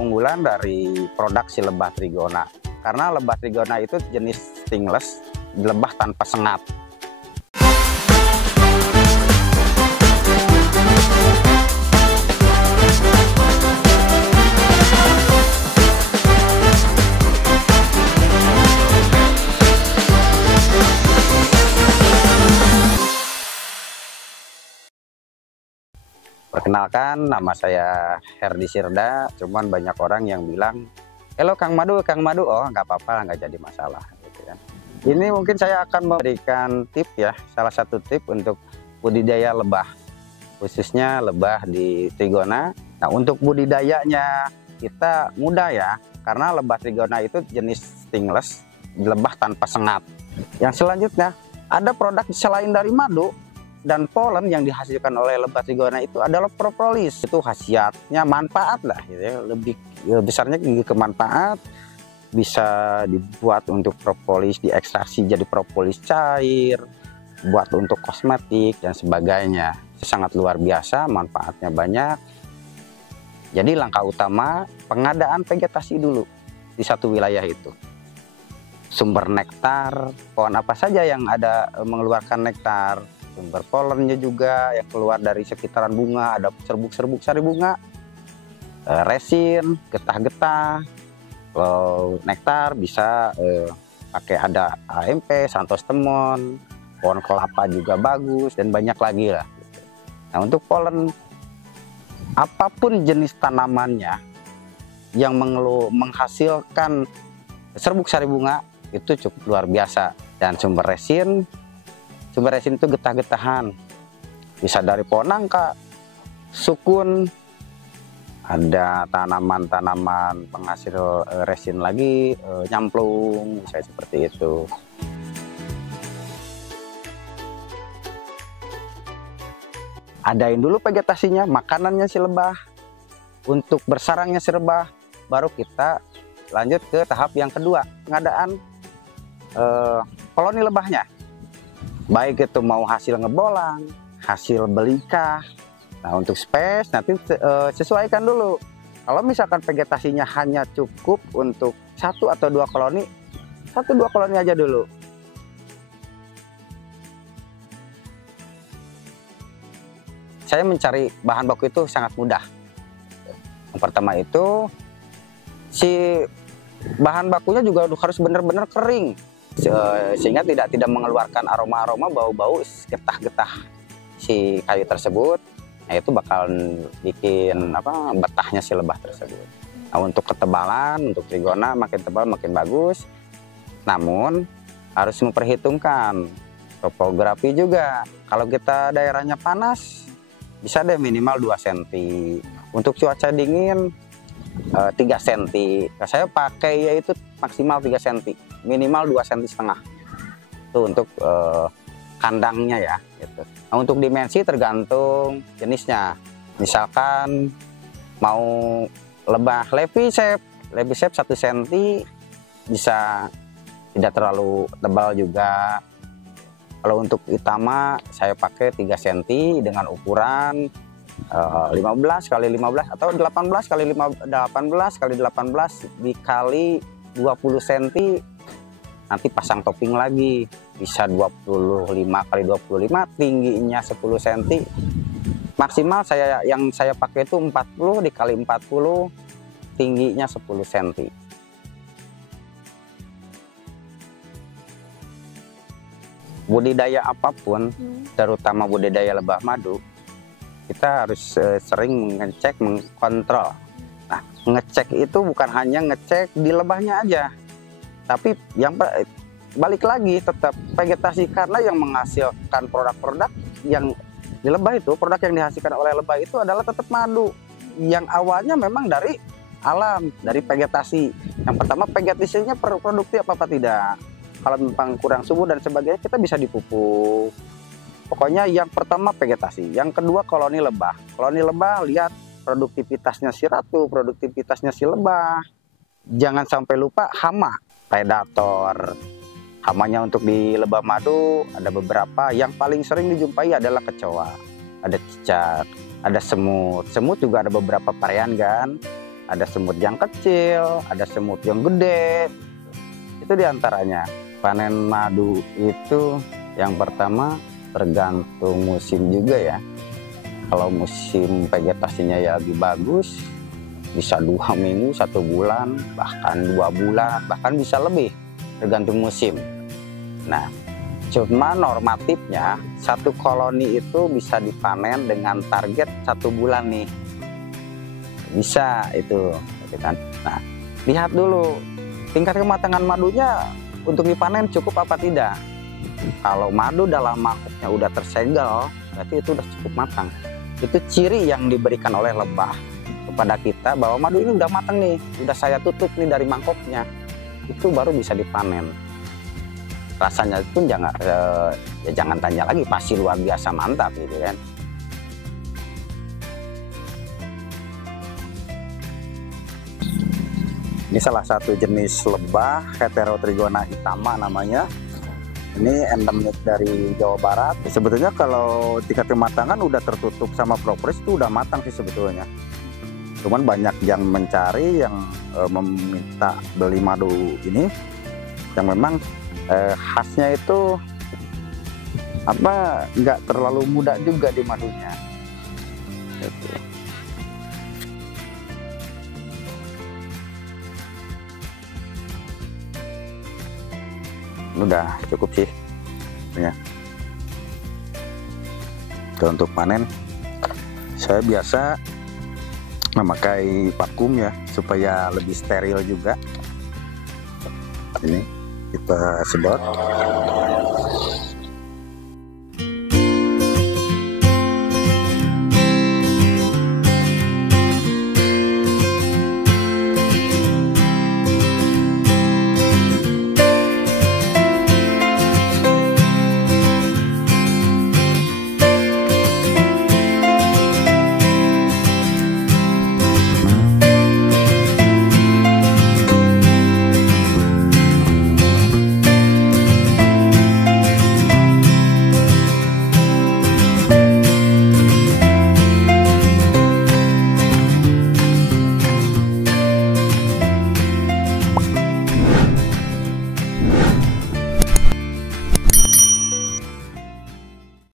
keunggulan dari produk si lebah trigona. Karena lebah trigona itu jenis stingless, lebah tanpa sengat. Perkenalkan, nama saya Herdi Sirda. Cuman banyak orang yang bilang, "Halo Kang Madu, Kang Madu." Oh, nggak apa-apa, nggak jadi masalah. Gitu kan. Ini mungkin saya akan memberikan tip ya, salah satu tip untuk budidaya lebah, khususnya lebah di trigona. Nah, untuk budidayanya kita mudah ya, karena lebah trigona itu jenis stingless, lebah tanpa sengat. Yang selanjutnya, ada produk selain dari madu dan polen yang dihasilkan oleh lebah trigona itu adalah propolis. Itu khasiatnya manfaat lah gitu ya. Lebih besarnya ke manfaat, bisa dibuat untuk propolis, diekstraksi jadi propolis cair, buat untuk kosmetik dan sebagainya. Sangat luar biasa, manfaatnya banyak. Jadi langkah utama pengadaan vegetasi dulu di satu wilayah itu. Sumber nektar, pohon apa saja yang ada mengeluarkan nektar, sumber polennya juga yang keluar dari sekitaran bunga, ada serbuk-serbuk sari bunga, resin, getah-getah. Kalau nektar bisa pakai ada AMP, Santos Temon, pohon kelapa juga bagus, dan banyak lagi lah. Nah, untuk polen, apapun jenis tanamannya yang menghasilkan serbuk sari bunga itu cukup luar biasa. Dan sumber resin itu getah-getahan, bisa dari pohon nangka, sukun, ada tanaman-tanaman penghasil resin lagi, nyamplung, bisa seperti itu. Adain dulu vegetasinya, makanannya si lebah, untuk bersarangnya si lebah, baru kita lanjut ke tahap yang kedua, pengadaan koloni lebahnya. Baik itu mau hasil ngebolang, hasil belikah. Nah, untuk space nanti sesuaikan dulu. Kalau misalkan vegetasinya hanya cukup untuk 1 atau 2 koloni, 1-2 koloni aja dulu. Saya mencari bahan baku itu sangat mudah. Yang pertama itu, si bahan bakunya juga harus benar-benar kering, sehingga tidak mengeluarkan aroma-aroma bau-bau getah-getah si kayu tersebut. Nah, itu bakal bikin betahnya si lebah tersebut. Nah, untuk ketebalan, untuk trigona makin tebal makin bagus, namun harus memperhitungkan topografi juga. Kalau kita daerahnya panas, bisa deh minimal 2 cm. Untuk cuaca dingin 3 cm. Nah, saya pakai yaitu maksimal 3 cm, minimal 2,5 cm. Itu untuk kandangnya ya gitu. Nah, untuk dimensi tergantung jenisnya. Misalkan mau lebah Levisep 1 cm, bisa, tidak terlalu tebal juga. Kalau untuk Itama saya pakai 3 cm dengan ukuran 15 x 15 atau 18 x 18 dikali 20 cm. Nanti pasang topping lagi, bisa 25 x 25, tingginya 10 cm. Maksimal yang saya pakai itu 40 dikali 40, tingginya 10 cm. Budidaya apapun, terutama budidaya lebah madu, kita harus sering mengecek, mengkontrol. Nah, ngecek itu bukan hanya ngecek di lebahnya aja, tapi yang balik lagi tetap vegetasi, karena yang menghasilkan produk-produk yang di lebah itu, produk yang dihasilkan oleh lebah itu adalah tetap madu yang awalnya memang dari alam, dari vegetasi. Yang pertama, vegetasinya produktif apa tidak. Kalau memang kurang subur dan sebagainya, kita bisa dipupuk. Pokoknya yang pertama vegetasi, yang kedua koloni lebah. Koloni lebah, lihat produktivitasnya si ratu, produktivitasnya si lebah. Jangan sampai lupa hama, predator. Hamanya untuk di lebah madu ada beberapa. Yang paling sering dijumpai adalah kecoa, ada cicak, ada semut. Semut juga ada beberapa varian kan. ada semut yang kecil, ada semut yang gede. Itu diantaranya. Panen madu itu yang pertama tergantung musim juga ya. Kalau musim vegetasinya ya lebih bagus, bisa 2 minggu, 1 bulan, bahkan 2 bulan, bahkan bisa lebih, tergantung musim. Nah, cuma normatifnya satu koloni itu bisa dipanen dengan target 1 bulan nih. Bisa itu, gitu kan. Nah, lihat dulu tingkat kematangan madunya untuk dipanen cukup apa tidak. Kalau madu dalam mangkoknya udah tersegel, berarti itu udah cukup matang. Itu ciri yang diberikan oleh lebah kepada kita bahwa madu ini udah matang nih, udah saya tutup nih dari mangkoknya. Itu baru bisa dipanen. Rasanya pun jangan tanya lagi, pasti luar biasa mantap gitu kan. Ini salah satu jenis lebah, Heterotrigona hitama namanya. Ini endemik dari Jawa Barat. Sebetulnya kalau tingkat kematangan udah tertutup sama propolis itu udah matang sih sebetulnya. Cuman banyak yang mencari, yang meminta beli madu ini, yang memang khasnya itu apa, nggak terlalu muda juga di madunya. Gitu. Udah cukup sih ya. Untuk panen saya biasa memakai vakum ya supaya lebih steril juga. Ini kita sedot.